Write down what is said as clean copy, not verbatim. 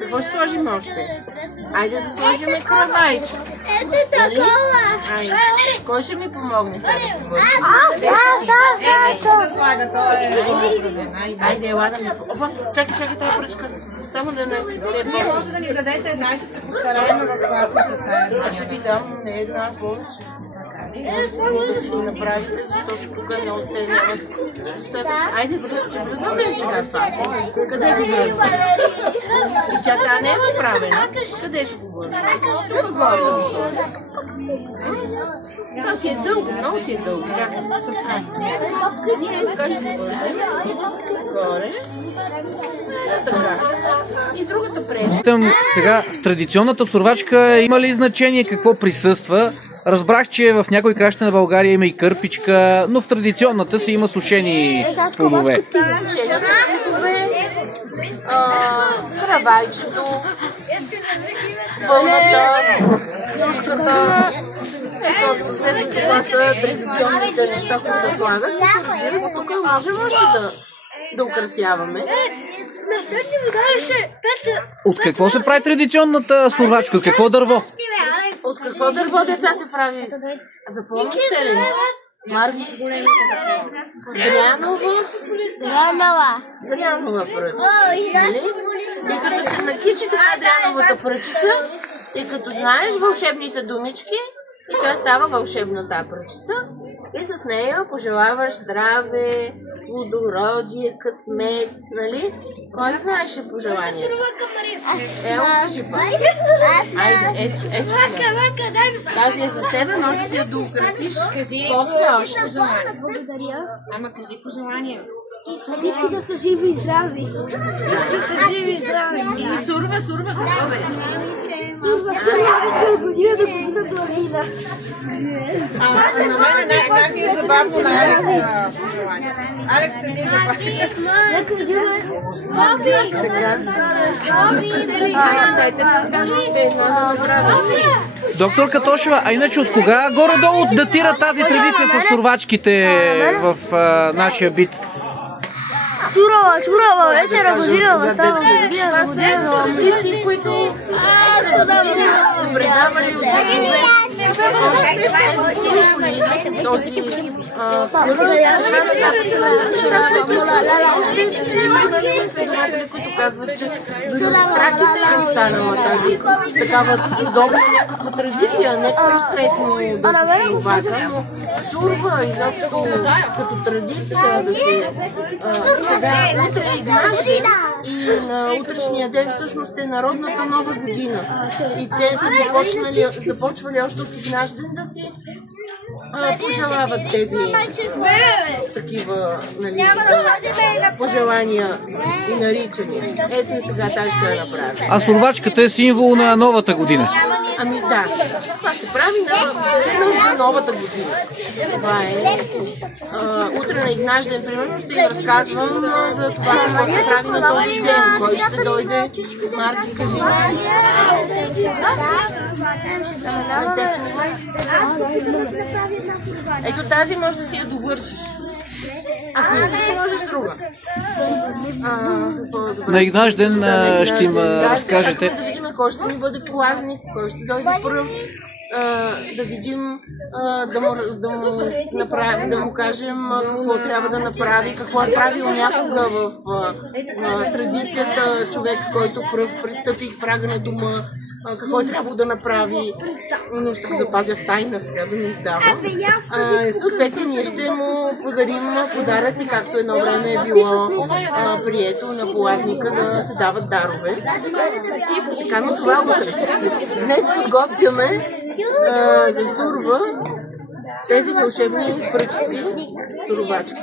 Какво ще сложим още? Айде да сложим кравайче. Ето такова. Кой ще ми помогне сега да повърши? Да слага, то е. Айде, ела да ми... Опа, чакай тази пръчка. Само да не се Вие може да ни дадете една и ще се постараем в класната стая. Аз ще ви дам не една повече. Да си ги направите, защото тук е много те нямат достатъчно. Айде, ще влезаме сега това. Къде го влезаме? И тя тази не е направена. Къде ще го върши? Искаш тук горе да го сложи. Това ти е дълго, много ти е дълго. Чакай. Ние така ще го вършим. Горе. Така. И другата прежа. Сега, в традиционната сурвачка има ли значение какво присъства? Разбрах, че в някои краща на България има и кърпичка, но в традиционната си има сушени плодове. Кравайчето, вълната, чушката. Това са традиционните неща, които се слагат. Разбира се, тук можем още да украсяваме. От какво се прави традиционната сурвачка? От какво дърво? От какво дърво, деца, се прави? Запомнихте ли? Марги? Дрянова пръчица. И като се накичи така дряновата пръчица, и като знаеш вълшебните думички, и тя става вълшебна тази пръчица, и с нея пожелаваш здраве, плодородие, късмет, нали? Кой знаеше пожелание? Ело, кажи пак. Айде, ето. Тази е за тебе, може да си я доукрасиш. После още. Благодаря. Ама кажи пожелание. Всички да са живи и здрави. И сурва, какво беше? Сурва се от година до година. На мен как е забавно на Алекс пожелание. Алекс, кажи го пак. Искате ли? Дайте ми там още едно да направим. Доктор Тошева, а иначе от кога горе-долу датира тази традиция с сурвачките в нашия бит? Сурава, вечера година, става година, Това са традиции, които са предавали от този следователи, които казват, че дори от траките е останала тази такава подобна някаква традиция, не конкретно да се сурвака, но сурва изобщо като традиция да се... Сега утре е Игнажден и на утрешния ден всъщност е народната нова година. И те са започвали още от Игнажден да си пожелават тези такива, нали, пожелания и наричания. Ето и сега тази ще я направи. А сурвачката е символ на новата година. Ами да, това се прави на новата година. Това е. Утре на Игнажден, примерно, ще им разказвам за това, какво се прави на този ден. Кой ще дойде? Марки, кажи. Ето тази може да си я довършиш. Ако искаш, можеш друга. На Игнажден ще им разкажете. Да видим кой ще ни бъде празник, кой ще дойде пръв. Да видим, да му кажем какво трябва да направи, какво е правил някога в традицията човек, който пръв пристъпи в прага на дома, какво е трябвало да направи, но ще го запазя в тайна сега, да не издава. Съответно, ние ще му подарим подаръци, както едно време е било прието на полазника да се дават дарове. Така, но това утре. Днес подготвяме за сурва тези вълшебни пръчици сурвачки.